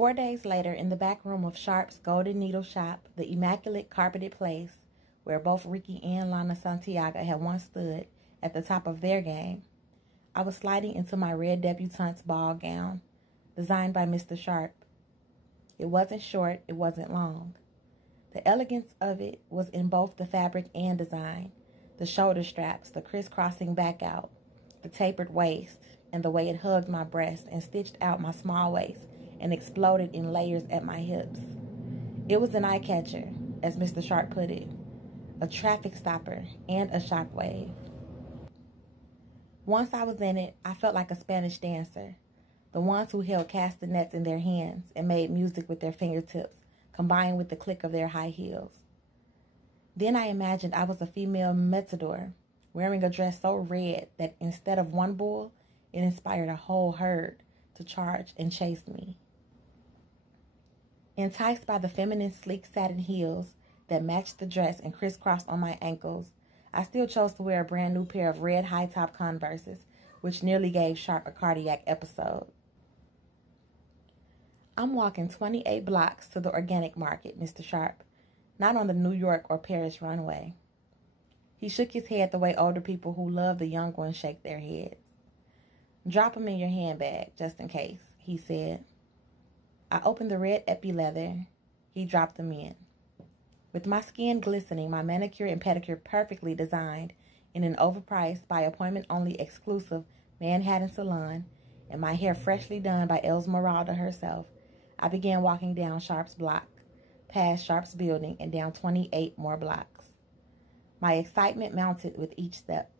4 days later, in the back room of Sharp's Golden Needle Shop, the immaculate carpeted place where both Ricky and Lana Santiaga had once stood at the top of their game, I was sliding into my red debutante's ball gown, designed by Mr. Sharp. It wasn't short, it wasn't long. The elegance of it was in both the fabric and design, the shoulder straps, the crisscrossing back out, the tapered waist, and the way it hugged my breast and stitched out my small waist and exploded in layers at my hips. It was an eye catcher, as Mr. Sharp put it, a traffic stopper and a shockwave. Once I was in it, I felt like a Spanish dancer, the ones who held castanets in their hands and made music with their fingertips, combined with the click of their high heels. Then I imagined I was a female matador, wearing a dress so red that instead of one bull, it inspired a whole herd to charge and chase me. Enticed by the feminine sleek satin heels that matched the dress and crisscrossed on my ankles, I still chose to wear a brand new pair of red high-top Converses, which nearly gave Sharp a cardiac episode. I'm walking 28 blocks to the organic market, Mr. Sharp, not on the New York or Paris runway. He shook his head the way older people who love the young ones shake their heads. Drop them in your handbag, just in case, he said. I opened the red epi leather. He dropped them in. With my skin glistening, my manicure and pedicure perfectly designed in an overpriced, by appointment-only exclusive Manhattan salon, and my hair freshly done by Esmeralda herself, I began walking down Sharp's block, past Sharp's building, and down 28 more blocks. My excitement mounted with each step.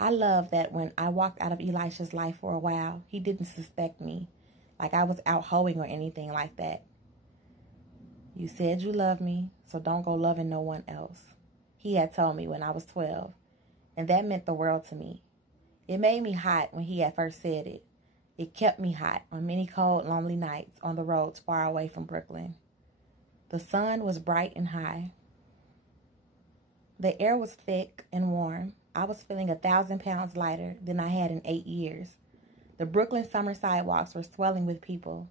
I love that when I walked out of Elisha's life for a while, he didn't suspect me, like I was out hoeing or anything like that. You said you loved me, so don't go loving no one else, he had told me when I was 12, and that meant the world to me. It made me hot when he had first said it. It kept me hot on many cold, lonely nights on the roads far away from Brooklyn. The sun was bright and high. The air was thick and warm. I was feeling 1,000 pounds lighter than I had in 8 years. The Brooklyn summer sidewalks were swelling with people.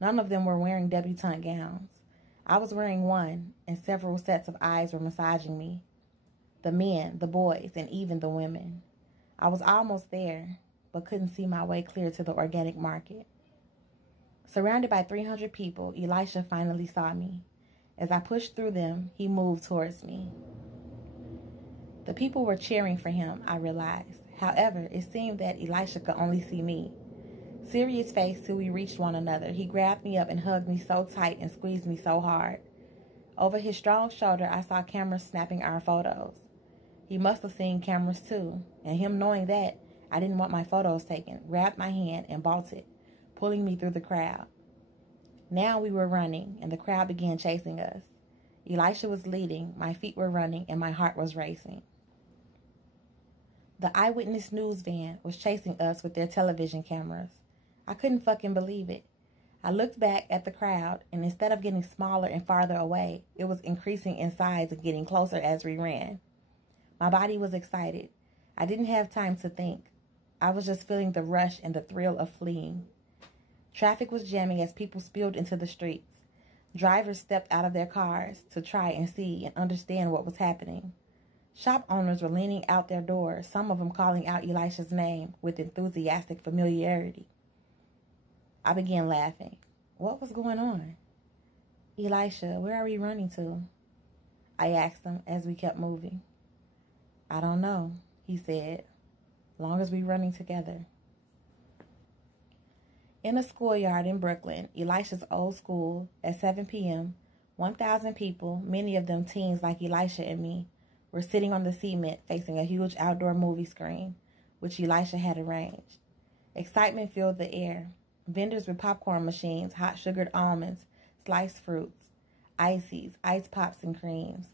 None of them were wearing debutante gowns. I was wearing one, and several sets of eyes were massaging me. The men, the boys, and even the women. I was almost there, but couldn't see my way clear to the organic market. Surrounded by 300 people, Elisha finally saw me. As I pushed through them, he moved towards me. The people were cheering for him, I realized. However, it seemed that Elisha could only see me. Serious face till we reached one another, he grabbed me up and hugged me so tight and squeezed me so hard. Over his strong shoulder, I saw cameras snapping our photos. He must have seen cameras too, and him knowing that, I didn't want my photos taken, grabbed my hand and bolted, pulling me through the crowd. Now we were running, and the crowd began chasing us. Elisha was leading, my feet were running, and my heart was racing. The Eyewitness News van was chasing us with their television cameras. I couldn't fucking believe it. I looked back at the crowd, and instead of getting smaller and farther away, it was increasing in size and getting closer as we ran. My body was excited. I didn't have time to think. I was just feeling the rush and the thrill of fleeing. Traffic was jamming as people spilled into the streets. Drivers stepped out of their cars to try and see and understand what was happening. Shop owners were leaning out their doors, some of them calling out Elisha's name with enthusiastic familiarity. I began laughing. What was going on? Elisha, where are we running to? I asked him as we kept moving. I don't know, he said, long as we're running together. In a schoolyard in Brooklyn, Elisha's old school, at 7 p.m., 1,000 people, many of them teens like Elisha and me, were sitting on the cement facing a huge outdoor movie screen, which Elisha had arranged. Excitement filled the air. Vendors with popcorn machines, hot sugared almonds, sliced fruits, ices, ice pops and creams,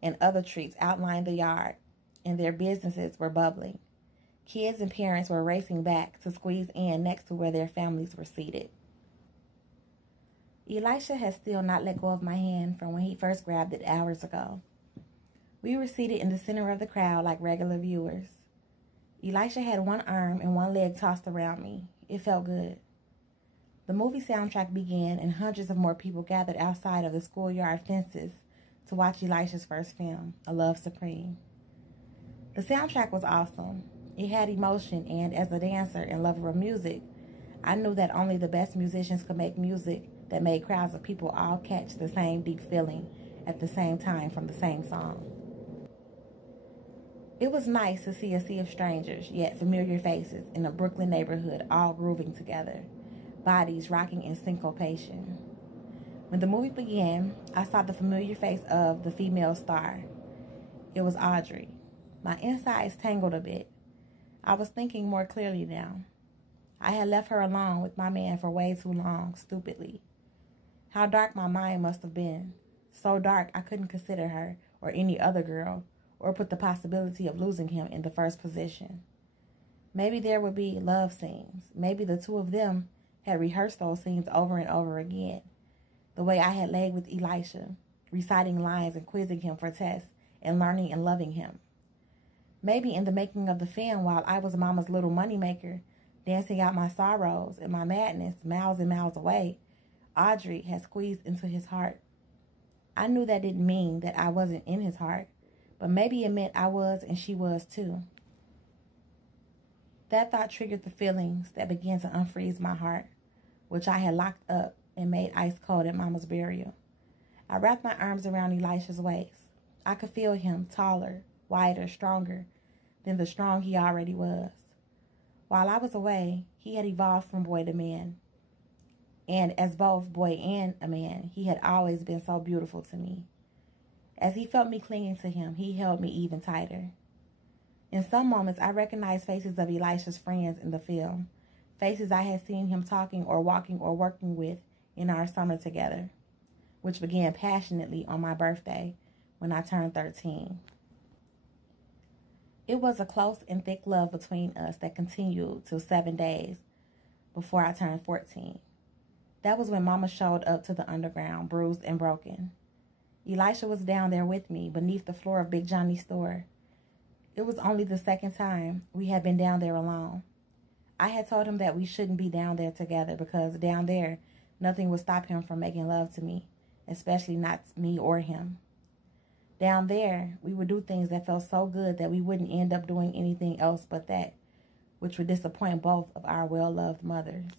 and other treats outlined the yard, and their businesses were bubbling. Kids and parents were racing back to squeeze in next to where their families were seated. Elisha had still not let go of my hand from when he first grabbed it hours ago. We were seated in the center of the crowd like regular viewers. Elisha had one arm and one leg tossed around me. It felt good. The movie soundtrack began, and hundreds of more people gathered outside of the schoolyard fences to watch Elisha's first film, A Love Supreme. The soundtrack was awesome. It had emotion, and as a dancer and lover of music, I knew that only the best musicians could make music that made crowds of people all catch the same deep feeling at the same time from the same song. It was nice to see a sea of strangers, yet familiar faces in a Brooklyn neighborhood all grooving together, bodies rocking in syncopation. When the movie began, I saw the familiar face of the female star. It was Audrey. My insides tangled a bit. I was thinking more clearly now. I had left her alone with my man for way too long, stupidly. How dark my mind must have been. So dark I couldn't consider her or any other girl, or put the possibility of losing him in the first position. Maybe there would be love scenes. Maybe the two of them had rehearsed those scenes over and over again, the way I had laid with Elisha, reciting lines and quizzing him for tests and learning and loving him. Maybe in the making of the film, while I was Mama's little moneymaker, dancing out my sorrows and my madness miles and miles away, Audrey had squeezed into his heart. I knew that didn't mean that I wasn't in his heart, but maybe it meant I was and she was too. That thought triggered the feelings that began to unfreeze my heart, which I had locked up and made ice cold at Mama's burial. I wrapped my arms around Elisha's waist. I could feel him taller, wider, stronger than the strong he already was. While I was away, he had evolved from boy to man. And as both boy and a man, he had always been so beautiful to me. As he felt me clinging to him, he held me even tighter. In some moments, I recognized faces of Elisha's friends in the film, faces I had seen him talking or walking or working with in our summer together, which began passionately on my birthday when I turned 13. It was a close and thick love between us that continued till 7 days before I turned 14. That was when Mama showed up to the underground, bruised and broken. Elisha was down there with me, beneath the floor of Big Johnny's store. It was only the second time we had been down there alone. I had told him that we shouldn't be down there together because down there, nothing would stop him from making love to me, especially not me or him. Down there, we would do things that felt so good that we wouldn't end up doing anything else but that, which would disappoint both of our well-loved mothers.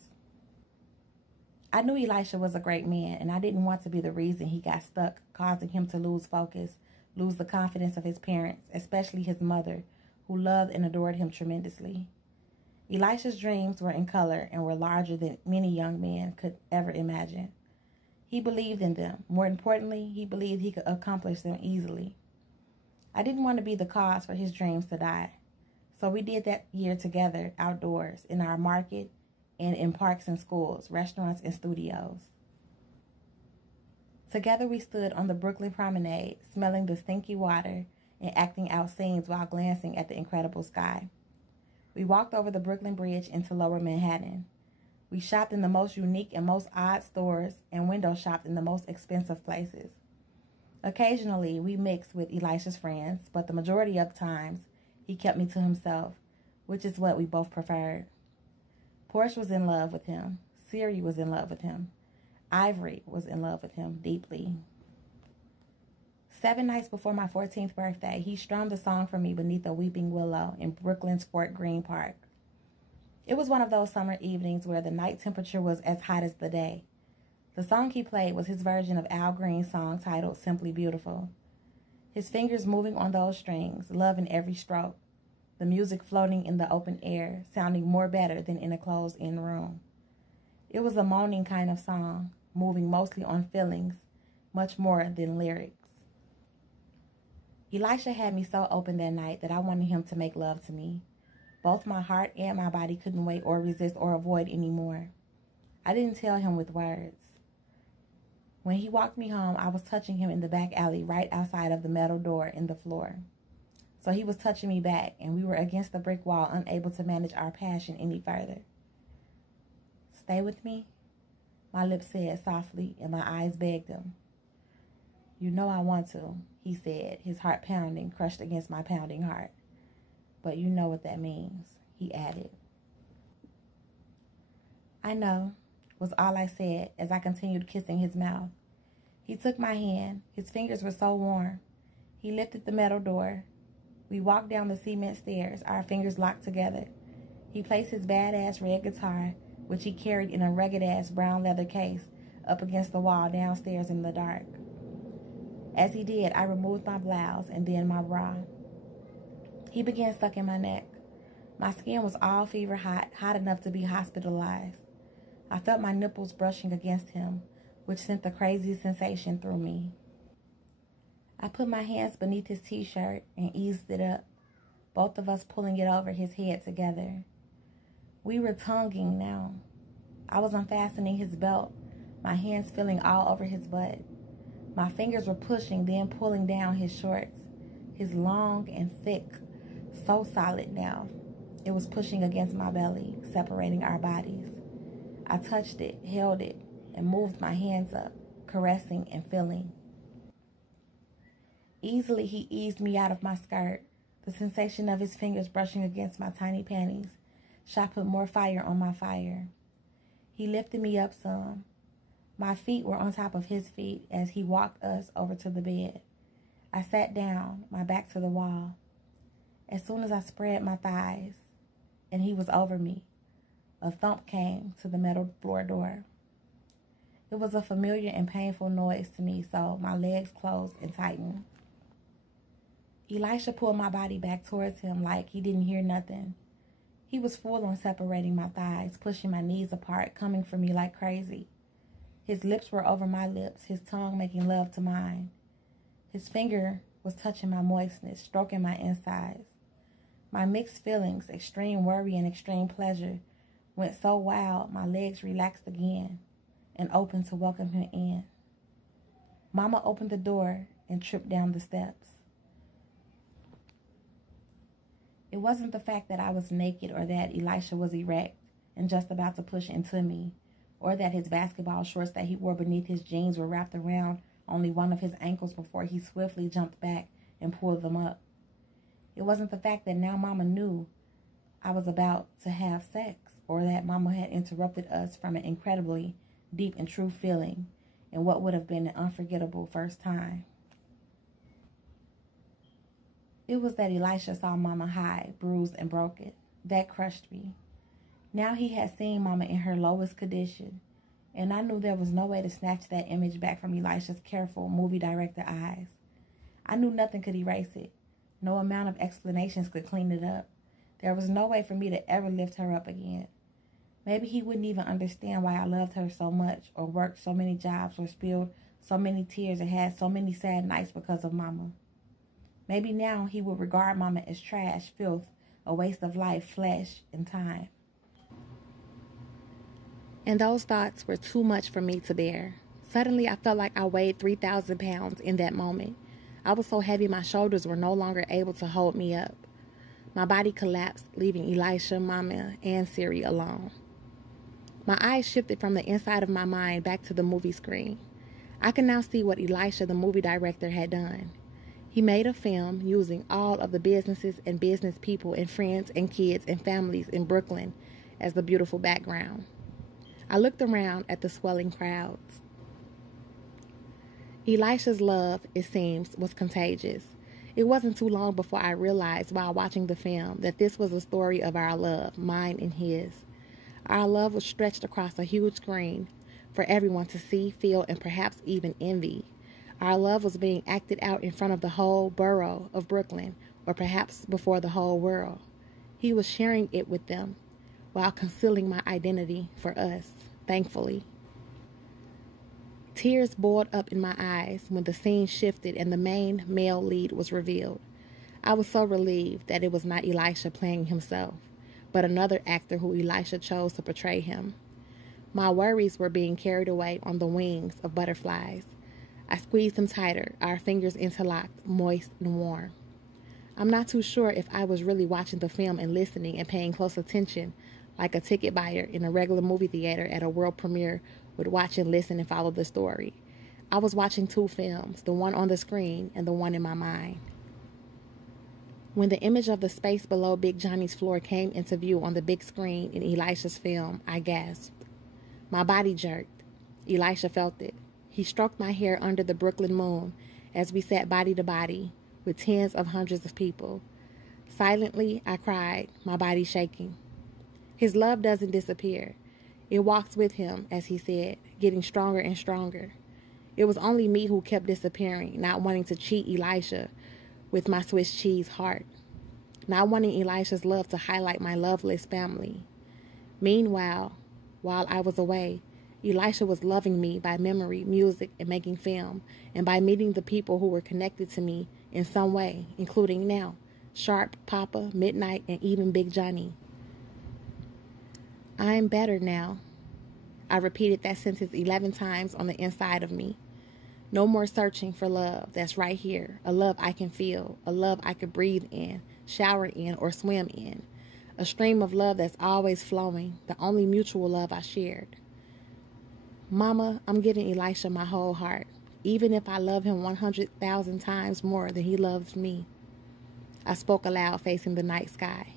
I knew Elisha was a great man, and I didn't want to be the reason he got stuck, causing him to lose focus, lose the confidence of his parents, especially his mother, who loved and adored him tremendously. Elisha's dreams were in color and were larger than many young men could ever imagine. He believed in them. More importantly, he believed he could accomplish them easily. I didn't want to be the cause for his dreams to die. So we did that year together, outdoors, in our market, and in parks and schools, restaurants and studios. Together we stood on the Brooklyn promenade, smelling the stinky water and acting out scenes while glancing at the incredible sky. We walked over the Brooklyn Bridge into Lower Manhattan. We shopped in the most unique and most odd stores and window shopped in the most expensive places. Occasionally, we mixed with Elisha's friends, but the majority of times, he kept me to himself, which is what we both preferred. Porsche was in love with him. Siri was in love with him. Ivory was in love with him deeply. 7 nights before my 14th birthday, he strummed a song for me beneath a weeping willow in Brooklyn's Fort Greene Park. It was one of those summer evenings where the night temperature was as hot as the day. The song he played was his version of Al Green's song titled Simply Beautiful. His fingers moving on those strings, love in every stroke. The music floating in the open air, sounding more better than in a closed-in room. It was a moaning kind of song, moving mostly on feelings, much more than lyrics. Elisha had me so open that night that I wanted him to make love to me. Both my heart and my body couldn't wait or resist or avoid anymore. I didn't tell him with words. When he walked me home, I was touching him in the back alley right outside of the metal door in the floor. So he was touching me back, and we were against the brick wall, unable to manage our passion any further. "Stay with me?" my lips said softly, and my eyes begged him. "You know I want to," he said, his heart pounding, crushed against my pounding heart. "But you know what that means," he added. "I know. was all I said as I continued kissing his mouth. He took my hand. His fingers were so warm. He lifted the metal door. We walked down the cement stairs, our fingers locked together. He placed his badass red guitar, which he carried in a rugged-ass brown leather case, up against the wall downstairs in the dark. As he did, I removed my blouse and then my bra. He began sucking my neck. My skin was all fever hot, hot enough to be hospitalized. I felt my nipples brushing against him, which sent the crazy sensation through me. I put my hands beneath his t-shirt and eased it up, both of us pulling it over his head together. We were tonguing now. I was unfastening his belt, my hands feeling all over his butt. My fingers were pushing, then pulling down his shorts, his long and thick, so solid now. It was pushing against my belly, separating our bodies. I touched it, held it, and moved my hands up, caressing and feeling. Easily, he eased me out of my skirt. The sensation of his fingers brushing against my tiny panties shot put more fire on my fire. He lifted me up some. My feet were on top of his feet as he walked us over to the bed. I sat down, my back to the wall. As soon as I spread my thighs, and he was over me, a thump came to the metal floor door. It was a familiar and painful noise to me, so my legs closed and tightened. Elisha pulled my body back towards him like he didn't hear nothing. He was full on separating my thighs, pushing my knees apart, coming for me like crazy. His lips were over my lips, his tongue making love to mine. His finger was touching my moistness, stroking my insides. My mixed feelings, extreme worry and extreme pleasure, went so wild my legs relaxed again and opened to welcome him in. Mama opened the door and tripped down the steps. It wasn't the fact that I was naked or that Elisha was erect and just about to push into me, or that his basketball shorts that he wore beneath his jeans were wrapped around only one of his ankles before he swiftly jumped back and pulled them up. It wasn't the fact that now Mama knew I was about to have sex, or that Mama had interrupted us from an incredibly deep and true feeling and what would have been an unforgettable first time. It was that Elisha saw Mama high, bruised, and broken. That crushed me. Now he had seen Mama in her lowest condition, and I knew there was no way to snatch that image back from Elisha's careful movie director eyes. I knew nothing could erase it. No amount of explanations could clean it up. There was no way for me to ever lift her up again. Maybe he wouldn't even understand why I loved her so much, or worked so many jobs, or spilled so many tears, and had so many sad nights because of Mama. Maybe now he would regard Mama as trash, filth, a waste of life, flesh, and time. And those thoughts were too much for me to bear. Suddenly, I felt like I weighed 3,000 pounds in that moment. I was so heavy my shoulders were no longer able to hold me up. My body collapsed, leaving Elisha, Mama, and Siri alone. My eyes shifted from the inside of my mind back to the movie screen. I could now see what Elisha, the movie director, had done. He made a film using all of the businesses and business people and friends and kids and families in Brooklyn as the beautiful background. I looked around at the swelling crowds. Elisha's love, it seems, was contagious. It wasn't too long before I realized while watching the film that this was a story of our love, mine and his. Our love was stretched across a huge screen for everyone to see, feel, and perhaps even envy. Our love was being acted out in front of the whole borough of Brooklyn, or perhaps before the whole world. He was sharing it with them while concealing my identity for us, thankfully. Tears boiled up in my eyes when the scene shifted and the main male lead was revealed. I was so relieved that it was not Elisha playing himself, but another actor who Elisha chose to portray him. My worries were being carried away on the wings of butterflies. I squeezed him tighter, our fingers interlocked, moist and warm. I'm not too sure if I was really watching the film and listening and paying close attention, like a ticket buyer in a regular movie theater at a world premiere would watch and listen and follow the story. I was watching two films, the one on the screen and the one in my mind. When the image of the space below Big Johnny's floor came into view on the big screen in Elisha's film, I gasped. My body jerked. Elisha felt it. He stroked my hair under the Brooklyn moon as we sat body to body with tens of hundreds of people. Silently, I cried, my body shaking. His love doesn't disappear. It walks with him, as he said, getting stronger and stronger. It was only me who kept disappearing, not wanting to cheat Elisha with my Swiss cheese heart, not wanting Elisha's love to highlight my loveless family. Meanwhile, while I was away, Elisha was loving me by memory, music, and making film, and by meeting the people who were connected to me in some way, including now, Sharp, Papa, Midnight, and even Big Johnny. I'm better now. I repeated that sentence 11 times on the inside of me. No more searching for love that's right here, a love I can feel, a love I could breathe in, shower in, or swim in. A stream of love that's always flowing, the only mutual love I shared. Mama, I'm giving Elisha my whole heart, even if I love him 100,000 times more than he loves me. I spoke aloud, facing the night sky.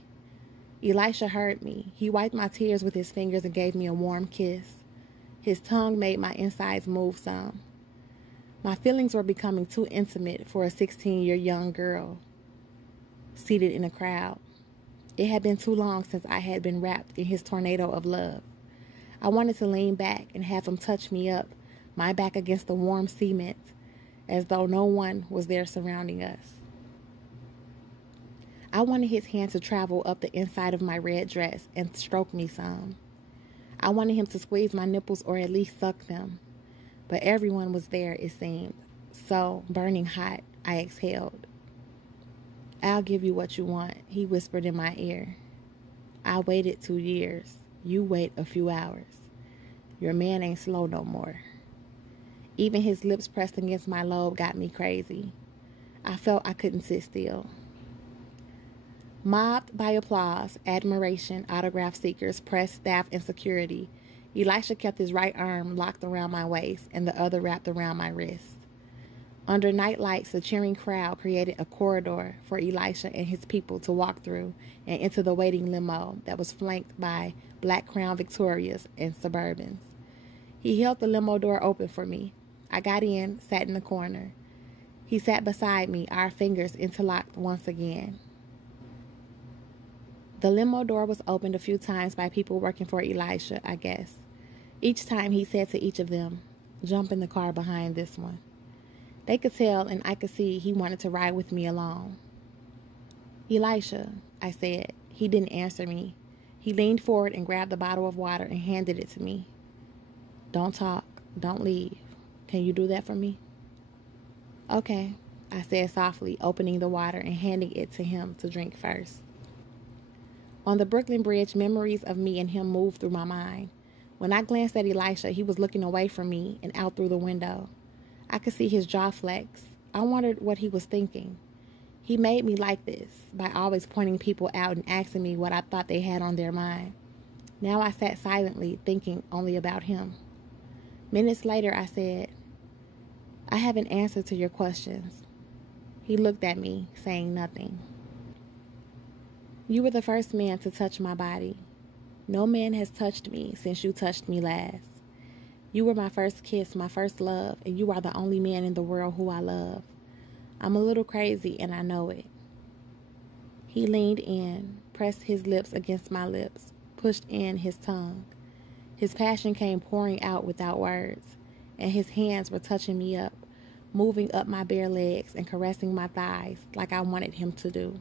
Elisha heard me. He wiped my tears with his fingers and gave me a warm kiss. His tongue made my insides move some. My feelings were becoming too intimate for a 16-year young girl seated in a crowd. It had been too long since I had been wrapped in his tornado of love. I wanted to lean back and have him touch me up, my back against the warm cement, as though no one was there surrounding us. I wanted his hand to travel up the inside of my red dress and stroke me some. I wanted him to squeeze my nipples or at least suck them. But everyone was there, it seemed. So, burning hot, I exhaled. I'll give you what you want, he whispered in my ear. I waited 2 years. You wait a few hours. Your man ain't slow no more. Even his lips pressed against my lobe got me crazy. I felt I couldn't sit still. Mobbed by applause, admiration, autograph seekers, press, staff, and security, Elisha kept his right arm locked around my waist and the other wrapped around my wrist. Under night lights, the cheering crowd created a corridor for Elisha and his people to walk through and into the waiting limo that was flanked by black Crown Victorias and Suburbans. He held the limo door open for me. I got in, sat in the corner. He sat beside me, our fingers interlocked once again. The limo door was opened a few times by people working for Elisha, I guess. Each time he said to each of them, "Jump in the car behind this one." They could tell and I could see he wanted to ride with me along. "Elisha," I said. He didn't answer me. He leaned forward and grabbed the bottle of water and handed it to me. "Don't talk. Don't leave. Can you do that for me?" "Okay," I said softly, opening the water and handing it to him to drink first. On the Brooklyn Bridge, memories of me and him moved through my mind. When I glanced at Elisha, he was looking away from me and out through the window. I could see his jaw flex. I wondered what he was thinking. He made me like this by always pointing people out and asking me what I thought they had on their mind. Now I sat silently, thinking only about him. Minutes later, I said, "I have an answer to your questions." He looked at me, saying nothing. "You were the first man to touch my body. No man has touched me since you touched me last. You were my first kiss, my first love, and you are the only man in the world who I love. I'm a little crazy, and I know it." He leaned in, pressed his lips against my lips, pushed in his tongue. His passion came pouring out without words, and his hands were touching me up, moving up my bare legs and caressing my thighs like I wanted him to do.